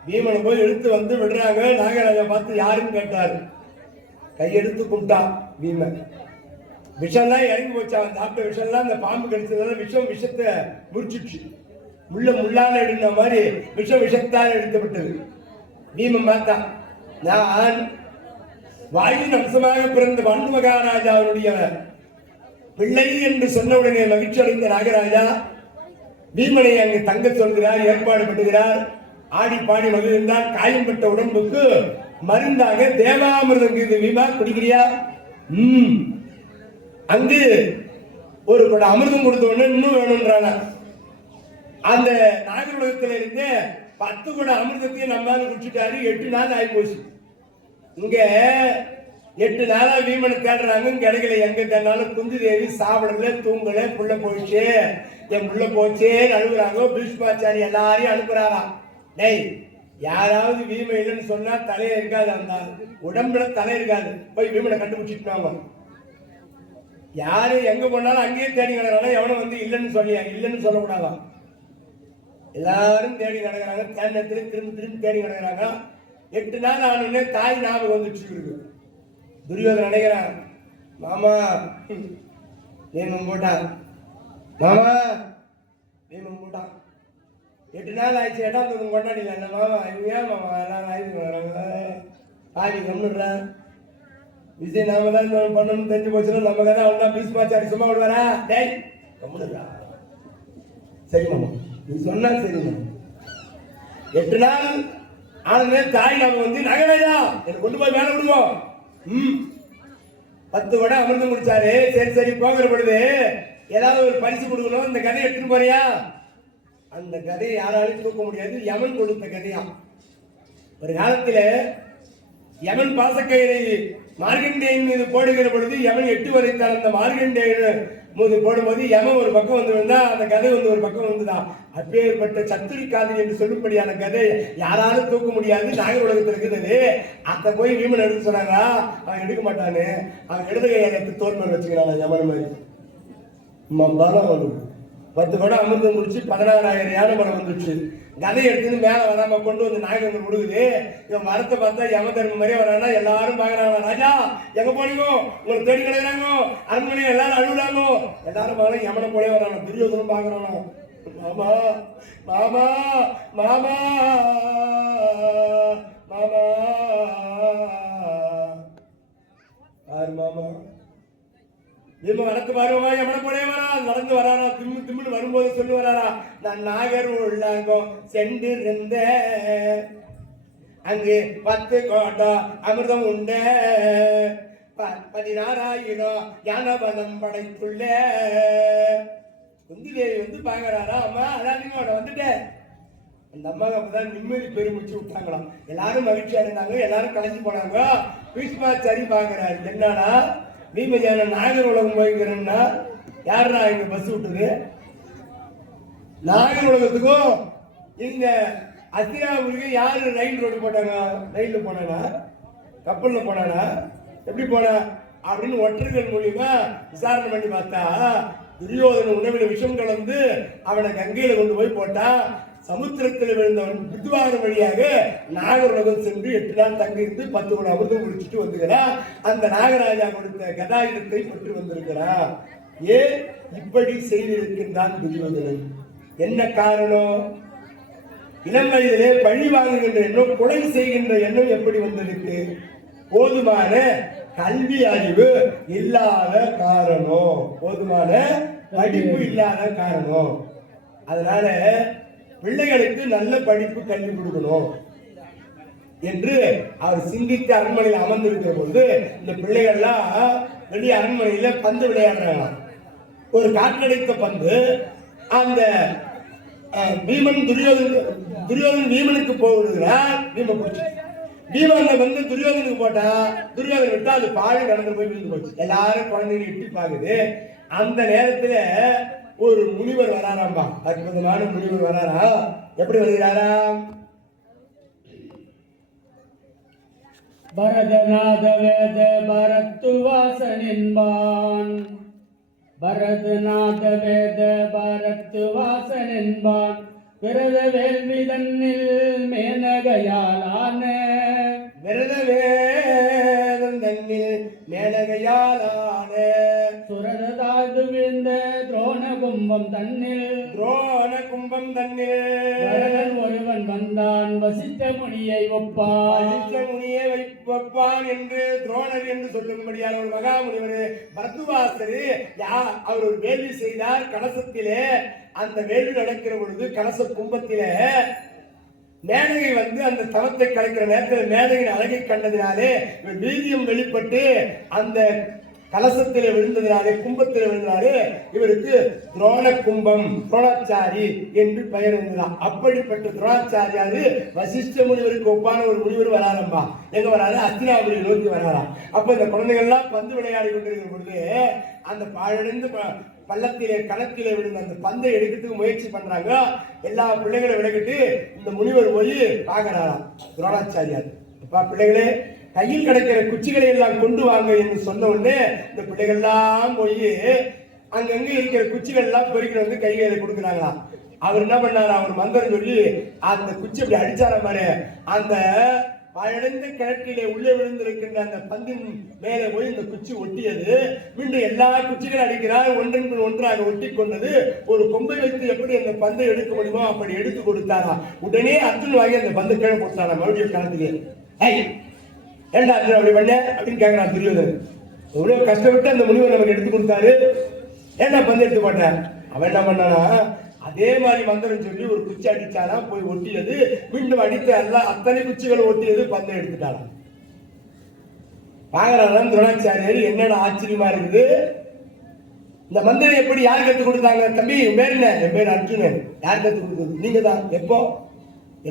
வீமனை போய் இழுத்து வந்து விடுறாங்க. நாகராஜா பார்த்து யாருன்னு கேட்டாரு. கையெடுத்து கும்பிட்டான் வீமன். விஷம்லாம் இறங்கி போச்சு. அவன் சாப்பிட்ட விஷம்லாம் அந்த பாம்பு கடிச்சதால விஷத்தை முறிச்சிடுச்சு. முள்ளால எடுத்த மாதிரி விஷத்தால் எடுக்கப்பட்டது. பீமன் பார்த்தான், நான் வாயின் அம்சமாக பிறந்த வண்டு மகாராஜாவுடைய பிள்ளை என்று சொன்னவுடனே மகிழ்ச்சி அடைந்த நாகராஜா பீமனை அங்கு தங்க சொல்கிறார், ஏற்பாடு பண்ணுகிறார். ஆடி பாடி மகிழ்ந்தார். காயம்பட்ட உடம்புக்கு மருந்தாக தேவாமிர்தம் இது. வீமா குடிக்கிறியா? அங்கு ஒரு கூட அமிர்தம் கொடுத்த உடனே இன்னும் வேணும்ன்றாங்க. அந்த நாகர் உலகத்தில் இருந்த 10 கூட அமிர்தத்தையும் நம்மளால குடிச்சிட்டாரு. 8 நாள் ஆகி போச்சு. இங்க 8 நாளா வீமனை தேடுறாங்க, கிடைக்கல. எங்க தேடினாலும் குந்தி தேவி சாப்பிடல, தூங்கல, புள்ள போயிடுச்சு, என் புள்ள போச்சே அழுகுறாங்க. பீஷ்மாச்சாரி எல்லாரையும் அனுப்புறாராம். டேய், யாராவது வீமை இல்லைன்னு சொன்னா தலையே இருக்காது, அந்த உடம்புல தலை இருக்காது, போய் வீமனை கண்டுபிடிச்சிட்டு யாரு எங்க போனாலும் அங்கேயே தேடி கிடக்கிறாங்க. எவனும் வந்து இல்லைன்னு சொல்லக்கூடாதான். எல்லாரும் தேடி கிடக்கிறாங்க. தேண்டத்துல திரும்பி தேடி கிடக்கிறாங்க. 8 நாள் ஆனோடனே தாய் ஞாபகம் வந்துச்சு இருக்கு. துரியோதனன் நினைக்கிறான், மாமா வீமன் போட்டான், மாமா வீமன் போட்டான். 8 நாள் ஆயிடுச்சு. இடம் கொண்டாடில என்ன மாமா, ஏன் மாமா எல்லாரும் ஆயுதம் வராங்க, ஆடி கொண்டுடுறேன். விஜய் நாம தான் பண்ணணும்னு தெரிஞ்சு போச்சுன்னா நம்ம கதை அவன் பீஷ்மாச்சாரி சும்மா விடுவாரா? டேய் கம்முனுடா. சரி மாமா, நீ சொன்னா சரி. 8 நாள் ஆனதுமே தாய் நாம வந்து நகராஜா எனக்கு கொண்டு போய் மேல விடுவோம். 10 வடை அமிர்தம் குடிச்சாரு. சரி போகிற பொழுது ஏதாவது ஒரு பரிசு கொடுக்கணும், இந்த கதையை எடுத்துட்டு போறியா? அந்த கதையை யாராலையும் தூக்க முடியாது. யமன் கொடுத்த கதையா. ஒரு காலத்துல யமன் பாசக்கயிறை மார்கண்டேயன் மீது போடுகிற பொழுது யமன் 8 வரைத்தான். அந்த மார்கண்டேயன் மீது போடும்போது யமன் ஒரு பக்கம் வந்து விழுந்தா, அந்த கதை வந்து ஒரு பக்கம் வந்துதான். அப்பேற்பட்ட சத்துரி காதலி என்று சொல்லும்படியான கதை யாராலும் தூக்க முடியாது. நாகர் உலகத்தில் இருக்கிறது. அதை போய் வீமன் எடுக்க சொன்னாங்க. அவன் எடுக்க மாட்டானு. அவன் இடது கையை தோல்மன் வச்சுக்கிறான் யமன் மாதிரி. பலம் வந்து 10 கூட அமிர்தம் முடிச்சு 16,000 யானை மரம் வந்துச்சு. கதை எடுத்துன்னு மேல வராம கொண்டு வந்து நாயகங்கள் கொடுக்குது. இவன் மரத்தை பார்த்தா யம தர்ம மாதிரியே வரானா. எல்லாரும் பாக்குறாங்க, ராஜா எங்க போனீங்க, உங்களை தேடி கிடக்குறாங்க, அரண்மனை எல்லாரும் அழுகுறாங்க. எல்லாரும் பாக்கலாம், யமனை போலே வராங்க. துரியோதனும் பாக்குறானா, மாமா மாமா மாமா மாமா யாரு மாமா? இவன் வளர்த்து பாருவா, எவனை போலே வரா, நடந்து வராரா, திம்முன்னு வரும்போது சொல்லி வராரா, நான் நாகர் உள்ளாங்கம் சென்றிருந்த அங்கு 10 கோட்டம் அமிர்தம் உண்ட 16,000 யானபலம் படைத்துள்ள. குந்தி தேவி வந்து பாக்குறாரா, அம்மா அதான் வந்துட்டேன். அந்த அம்மாவுக்கு அப்பதான் நிம்மதி பெருமிச்சு விட்டாங்களாம். எல்லாரும் மகிழ்ச்சியா இருந்தாங்க. எல்லாரும் கலைஞ்சு போனாங்க. பீஷ்மாச்சாரி பாக்குறாரு, என்னன்னா பீமஜான நாகர் உலகம் போய்க்கிறேன்னா யாரா இங்க பஸ் விட்டுது? நாகர் உலகத்துக்கும் இந்த அஸ்தினாபுரிக்கு யாரு ரயில் ரோடு போட்டாங்க? ரயில்ல போனானா, கப்பல்ல போனானா, எப்படி போனா அப்படின்னு ஒற்றர்கள் மூலியமா விசாரணை பண்ணி பார்த்தா துரியோதன உணவில் விஷம் கலந்து அவனை கங்கையில கொண்டு போய் போட்டா. சமுத்திரத்தில் விழுந்தவன் புத்துவாரம் வழியாக நாகருலகம் சென்று 8 நாள் தங்கியிருந்து 10 குடம் அமிர்தம் குடிச்சிட்டு வந்துகிறான். அந்த நாகராஜா கொடுத்த கதாயுதத்தை பெற்று வந்திருக்கிறான். ஏன் இப்படி செய்திருக்கின்றான் துரியோதனன்? என்ன காரணம்? இளம் வயதிலே பழி வாங்குகின்ற எண்ணம், கொலை செய்கின்ற எண்ணம் எப்படி வந்திருக்கு? போதுமான கல்வி அறிவு இல்லாத காரணம், போதுமான படிப்பு இல்லாத காரணம். அதனால பிள்ளைகளுக்கு நல்ல படிப்பு கல்வி கொடுக்கணும் என்று அவர் சிந்தித்து அரண்மனையில் அமர்ந்திருக்கிற பொழுது இந்த பிள்ளைகள்லாம் வெளியே அரண்மனையில பந்து விளையாடுறாங்க. ஒரு காற்றடைத்த பந்து அந்த பீமன் துரியோதன் பீமனுக்கு போடுகிறார். பீமன் போச்சு. பீமன் வந்து துரியோதனுக்கு போட்டா துரியோதனை விட்டா அது பாழ் கடந்து போய் விழுந்து போச்சு. எல்லாரும் குழந்தைங்க எட்டி பாக்குது. அந்த நேரத்துல ஒரு முனிவர் வராராம்பா, அற்புதமான முனிவர் வராரா. எப்படி வருகிறாரா? பரதநாத வேத பரத்துவாசனின்பான், பரதநாத வேத பரத்துவாசனின்பான், விரத வேள்வி தன்னில் மேனகையாலான, விரத வேதம் தன்னில் மேனகையாலான, சுரதாது விழுந்த துரோண கும்பம் தன்னில், துரோண கும்பம் தன்னில் வரதன் ஒருவன் வந்தான் வசிஷ்ட முனியை ஒப்பான், வசிஷ்ட முனியை வைப்பான் என்று துரோணர் என்று சொல்லும்படியான ஒரு மகாமுனிவர் பரத்துவாசர் அவர் ஒரு வேள்வி செய்தார் கலசத்திலே. அந்த வேள்வி நடக்கிற பொழுது கலச கும்பத்திலே மேனகை வந்து அந்த தவத்தை கலைக்கிற நேரத்தில் மேனகையின் அழகை கண்டதினாலே வீரியம் வெளிப்பட்டு அந்த கலசத்திலே விழுந்ததினாலே, கும்பத்திலே விழுந்ததினாலே இவருக்கு துரோண கும்பம், துரோணாச்சாரி என்று பெயர் இருந்ததா. அப்படிப்பட்ட துரோணாச்சாரியாரு வசிஷ்ட முனிவருக்கு ஒப்பான ஒரு முனிவர் வராரம்பா. எங்க வராரு? அஸ்தினாபுரியை நோக்கி வராராம். அப்ப இந்த குழந்தைகள்லாம் பந்து விளையாடி கொண்டிருக்கிற பொழுது அந்த பாழடைந்து பள்ளத்திலே கணக்கிலே விழுந்த அந்த பந்தை எடுக்கிறதுக்கு முயற்சி பண்றாங்க. எல்லா பிள்ளைகளை விளக்கிட்டு இந்த முனிவர் போய் பாக்குறாராம் துரோணாச்சாரியார். அப்பா பிள்ளைகளே, கையில் கிடைக்கிற குச்சிகளை எல்லாம் கொண்டு வாங்க என்று சொன்ன உடனே இந்த பிள்ளைகள்லாம் போய் அங்கங்க இருக்கிற குச்சிகள் எல்லாம் பொறுக்கிட்டு வந்து கைகளை கொடுக்குறாங்களா. அவர் என்ன பண்ணாரா, அவர் மந்திரம் சொல்லி அந்த குச்சி அப்படி அடிச்சார மாதிரி அந்த பழடைந்த கிணற்றிலே உள்ளே விழுந்திருக்கின்ற அந்த பந்தின் மேலே போய் இந்த குச்சி ஒட்டியது. மீண்டும் எல்லா குச்சிகளும் அடிக்கிறார். ஒன்றன் ஒன்றாக ஒட்டி கொண்டது. ஒரு கொம்பை வைத்து எப்படி அந்த பந்தை எடுக்க முடியுமோ அப்படி எடுத்து கொடுத்தாரா. உடனே அர்ஜுன் வாங்கி அந்த பந்து கீழே போட்டாரா மறுபடியும் கணத்திலே. ஏண்டா அர்ஜுன் அப்படி பண்ண அப்படின்னு கேட்கிறான் துரியோதனன். எவ்வளவு கஷ்டப்பட்டு அந்த முனிவர் நமக்கு எடுத்து கொடுத்தாரு, ஏண்டா பந்து எடுத்து போட்டேன். அவன் என்ன பண்ணானா, அதே மாதிரி மந்திரம் சொல்லி ஒரு குச்சி அடிச்சானா, போய் ஒட்டியது. மீண்டும் அடித்த எல்லாம் அத்தனை குச்சிகள் ஒட்டியது, பந்தை எடுத்துட்டாராம். பாக்குறாராம் துரோணாச்சாரியர். என்னடா ஆச்சரியமா இருக்குது, இந்த மந்திரம் எப்படி யார் கற்றுக் கொடுத்தாங்க? தம்பி உன் பேர் என்ன? என் பேர் அர்ஜுனன். யார் கற்றுக் கொடுத்தது? நீங்க தான். எப்போ?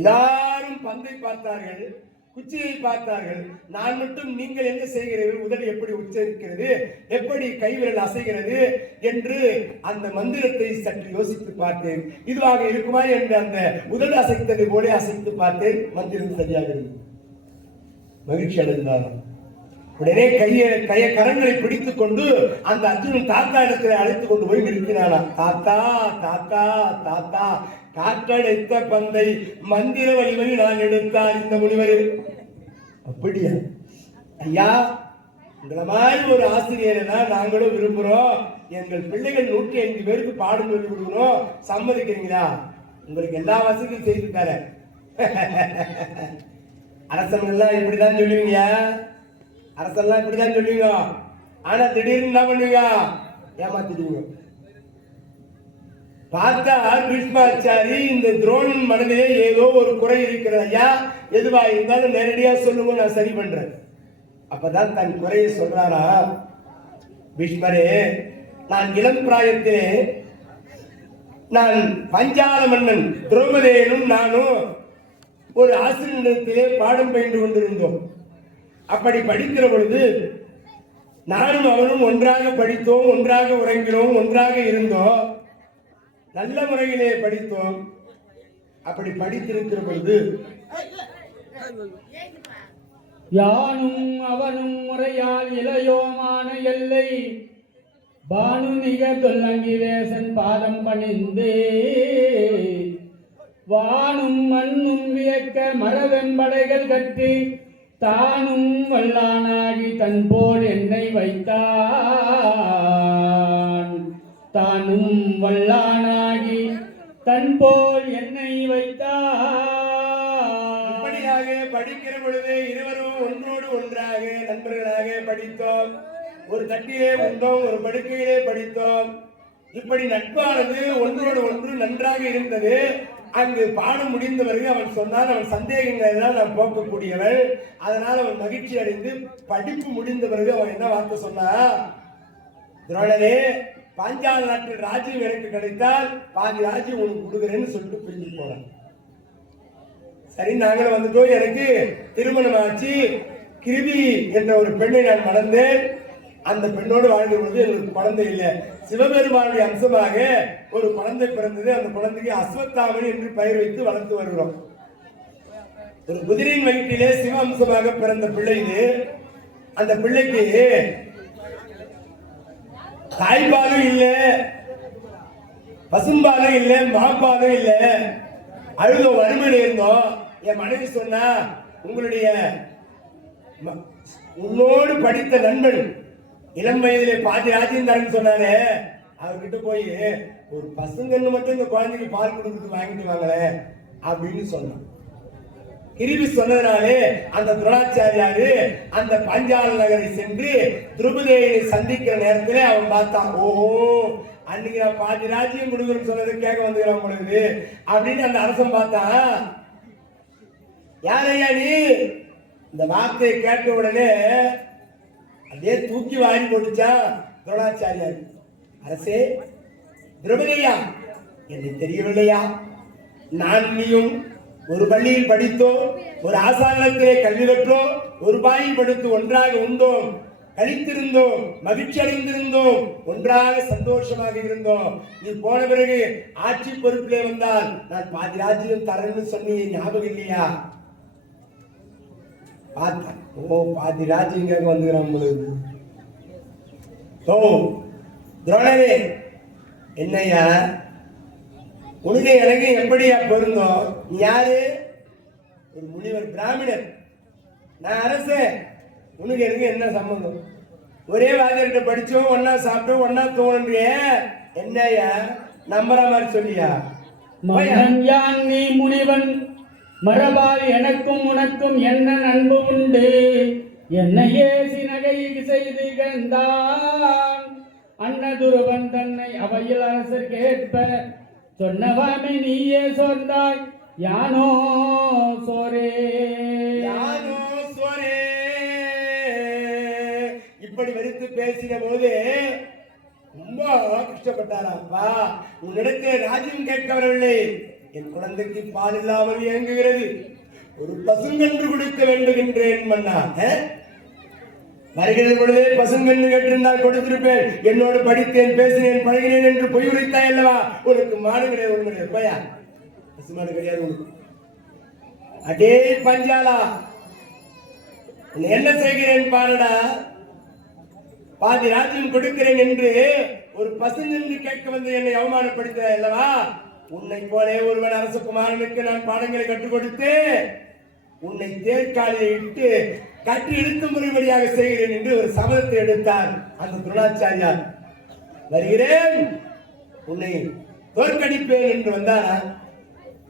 எல்லாரும் பந்தை பார்த்தார்கள், குச்சியை பார்த்தார்கள். நான் மட்டும் நீங்கள் என்ன செய்கிறீர்கள், உதடு எப்படி உச்சரிக்கிறது, எப்படி கைவிரல் அசைகிறது என்று அந்த மந்திரத்தை சற்று யோசித்து பார்த்தேன். இதுவாக இருக்குமா என்று அந்த உதடு அசைத்தது போல அசைத்து பார்த்தேன். மந்திரம் சரியாக இருந்தது. மகிழ்ச்சி அடைந்தார். உடனே கரங்களை பிடித்துக் கொண்டு அந்த அர்ஜுனன் தாத்தா இடத்துல அழைத்து கொண்டு போய் நிறுத்தினானா. தாத்தா தாத்தா தாத்தா, காற்றடைத்த பந்தை மந்திர வலிமை நான் எடுத்தார் இந்த முனிவர். அப்படியா ஐயா, உங்களை மாதிரி ஒரு ஆசிரியரை தான் நாங்களும் விரும்புகிறோம். எங்கள் பிள்ளைகள் 105 பேருக்கு பாடம் சொல்லி கொடுக்கணும், சம்மதிக்கிறீங்களா? உங்களுக்கு எல்லா வசதியும் செய்திருக்காரு. அரசங்கள்லாம் இப்படிதான் சொல்லுவீங்க, அரசெல்லாம் இப்படிதான் சொல்லுவீங்க. ஆனா திடீர்னு என்ன பண்ணுவீங்க, ஏமாத்திடுவீங்க. பார்த்தா பீஷ்மாச்சாரி இந்த துரோணன் மனதிலே ஏதோ ஒரு குறை இருக்கிறது. ஐயா எதுவா இருந்தாலும் நேரடியா சொல்லுங்க, நான் சரி பண்றேன். அப்பதான் தன் குறையை சொல்றாரா. பீஷ்மரே, நான் இளம் பிராயத்திலே நான் பஞ்சால மன்னன் திரௌபதியனும் நானும் ஒரு ஆசிரியரிடத்திலே பாடம் பயின்று கொண்டிருந்தோம். அப்படி படிக்கிற பொழுது நானும் அவனும் ஒன்றாக படித்தோம், ஒன்றாக உறங்கினோம், ஒன்றாக இருந்தோம், நல்ல முறையிலே படித்தோம். அப்படி படித்திருக்கிற பொழுது யானும் அவனும் முறையால் இளையோமான எல்லை பானுமிக தொல்லங்கி வேசன் பாதம் பணிந்து வானும் மண்ணும் வியக்க மரவெம்படைகள் கட்டி தானும் வல்லானாகி தன்போல் என்னை வைத்தான். தானும் வல்லானாகி தன்போல் என்னை வைத்தான். இப்படியாக படிக்கிற பொழுது இருவரும் ஒன்றோடு ஒன்றாக நண்பர்களாக படித்தோம். ஒரு தட்டிலே உண்டோம், ஒரு படுக்கையிலே படித்தோம். இப்படி நட்பானது ஒன்றோடு ஒன்று நன்றாக இருந்தது. அங்கு பாடம் முடிந்த பிறகு அவன் சொன்னான், அவன் சந்தேகங்கள் எல்லாம் நான் போக்கக்கூடியவன். அதனால் அவன் மகிழ்ச்சி அடைந்து படிப்பு முடிந்த பிறகு அவன் என்ன வார்த்தை சொன்னா, துரோணரே, பாஞ்சால நாட்டில் ராஜ்யம் எனக்கு கிடைத்தால் பாதி ராஜ்யம் உனக்கு கொடுக்குறேன்னு சொல்லிட்டு பிரிஞ்சு போனான். சரி, நாங்களும் வந்துட்டோம். எனக்கு திருமணம் ஆச்சு. கிருபி என்ற ஒரு பெண்ணை நான் மணந்தேன். அந்த பெண்ணோடு வாழ்ந்த பொழுது எனக்கு குழந்தை இல்லை. சிவபெருமானுடைய அம்சமாக ஒரு குழந்தை பிறந்தது. அந்த குழந்தைக்கு அஸ்வத்தாமன் என்று பெயர் வைத்து வளர்த்து வருகிறோம். ஒரு குதிரையின் வயிற்றிலே சிவ அம்சமாக பிறந்த பிள்ளை இது. அந்த பிள்ளைக்கு தாய்ப்பாலும் இல்லை, பசும்பாலும் இல்லை, மாப்பாலும் இல்லை. அழுத வறுமையில இருந்தோம். என் மனைவி சொன்னா, உங்களுடைய உன்னோடு படித்த நண்பன் இளம் வயதிலே பாதி ராஜ்யம் தரேன்னு சொன்னாரு. அவர்கிட்ட போய் ஒரு பசுங்கன்னு மட்டும் இந்த குழந்தைக்கு பால் கொடுத்து வாங்கிட்டு வாங்கல அப்படின்னு சொன்னான். கிருபி சொன்னதுனாலே அந்த துரோணாச்சாரியாரு அந்த பாஞ்சால நகரை சென்று திரௌபதியை சந்திக்கிற நேரத்திலே அவன் பார்த்தான். ஓஹோ, அன்னைக்கு நான் பாதி ராஜ்யம் கொடுக்குறேன்னு சொன்னது கேட்க வந்துக்கிறான் பொழுது அப்படின்னு அந்த அரசன் பார்த்தான். யாரையா நீ? இந்த வார்த்தையை கேட்ட உடனே அதே தூக்கி வாரி போட்டுச்சா துரோணாச்சாரியார். அரசே, திரௌபதியா, என்னை தெரியவில்லையா? நான் நீயும் ஒரு பள்ளியில் படித்தோம், ஒரு ஆசாரத்திலே கல்வி கற்றோம், ஒரு பாயில் படுத்து ஒன்றாக உண்டோம், கழித்திருந்தோம், மகிழ்ச்சி அடைந்திருந்தோம், ஒன்றாக சந்தோஷமாக இருந்தோம். நீ போன பிறகு ஆட்சி பொறுப்பிலே வந்தால் நான் பாதி ராஜ்யம் தரேன்னு சொன்னி ஞாபகம் இல்லையா? பார்த்தான். ஓ, பாதி ராஜ்யம் கேட்க வந்துக்கிறான் பொழுது. ஓ துரோணரே, என்னையா உனக்கு எனக்கு எப்படியா பொருந்தோம்? நீ யாரு? ஒரு முனிவர், பிராமணர். நான் அரசே. உனக்கு எனக்கு என்ன சம்பந்தம்? ஒரே வாதியர்கிட்ட படிச்சோம், ஒன்னா சாப்பிட்டோம், ஒன்னா தோன்றிய. என்னையா நம்புற மாதிரி சொல்லியா? நீ முனிவன் மரபால் எனக்கும் உனக்கும் என்ன நண்பு உண்டு? என்னையே சினகை செய்து கந்தான் அன்னதுருவன் தன்னை அவையில் அரசர் கேட்ப சொன்னவாமே நீயே சொன்னாய். யானோ சோரே, யானோ சோரே. இப்படி வெறுத்து பேசின போது ரொம்ப கஷ்டப்பட்டாராப்பா. உன்னிடத்தில் ராஜ்யம் கேட்க வரவில்லை, என் குழந்தைக்கு பால் இல்லாமல் இயங்குகிறது, ஒரு பசுங்கன்று கொடுக்க வேண்டுகின்றேன் மன்னா. வருகிற பொழுதே பசுங்கன்று கேட்டிருந்தால் கொடுத்திருப்பேன். என்னோடு படித்தேன், பேசினேன், பழகினேன் என்று பொய் உரைத்தாய் அல்லவா? உனக்கு மாடு கிடையாது, ஒண்ணு கிடையாது. போயா, பசுமாடு கிடையாது உனக்கு. அடே பஞ்சாலா, என்ன செய்கிறேன் பாருடா. பாதி ராஜ்யம் கொடுக்கிறேன் என்று ஒரு பசுங்கன்று கேட்க வந்து என்னை அவமானப்படுத்த அல்லவா? உன்னை போலே ஒருவன் அரசகுமாரனுக்கு நான் பாடங்களை கற்றுக் கொடுத்து உன்னை தேர்காலியை இட்டு கட்டி இழுத்து முறைப்படியாக செய்கிறேன் என்று ஒரு சபதத்தை எடுத்தார் அந்த துரோணாச்சாரியார். வருகிறேன், உன்னை தோற்கடிப்பேன் என்று வந்தாரா?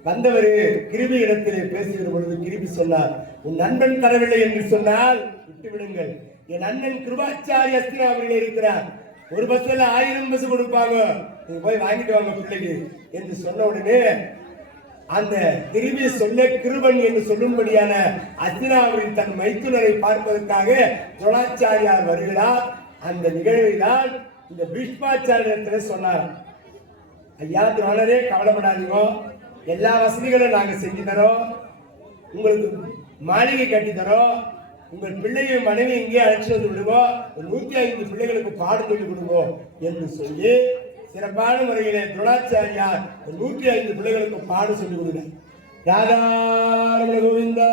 வந்தவர் கிருபி இடத்திலே பேசுகிற பொழுது கிருபி சொன்னார், உன் நண்பன் தரவில்லை என்று சொன்னால் விட்டு விடுங்கள். என் அண்ணன் கிருபாச்சாரி அஸ்தினாபுரியில் இருக்கிறார். ஒரு பஸ்ல 1000 பஸ் கொடுப்பாங்க, நீங்க போய் வாங்கிட்டு வாங்க பிள்ளைக்கு என்று சொன்ன உடனே அந்த கிருபி சொல்ல கிருபன் என்று சொல்லும்படியான அஸ்தினாபுரியில் தன் மைத்துனரை பார்ப்பதற்காக துரோணாச்சாரியார் வருகிறார். அந்த நிகழ்வை தான் இந்த பீஷ்மாச்சாரியத்தில் சொன்னார். ஐயா துரோணரே, கவலைப்படாதீங்க, எல்லா வசதிகளும் நாங்க செஞ்சு தரோம், உங்களுக்கு மாளிகை கட்டி தரோம், உங்கள் பிள்ளையும் மனைவி இங்கே அழைச்சி வந்து விடுவோம், 105 பிள்ளைகளுக்கு பாடம் சொல்லி கொடுங்க என்று சொல்லி சிறப்பான முறையிலே துரோணாச்சாரியார் 105 பிள்ளைகளுக்கு பாடம் சொல்லி கொடுங்க. ராதாரமண கோவிந்தா.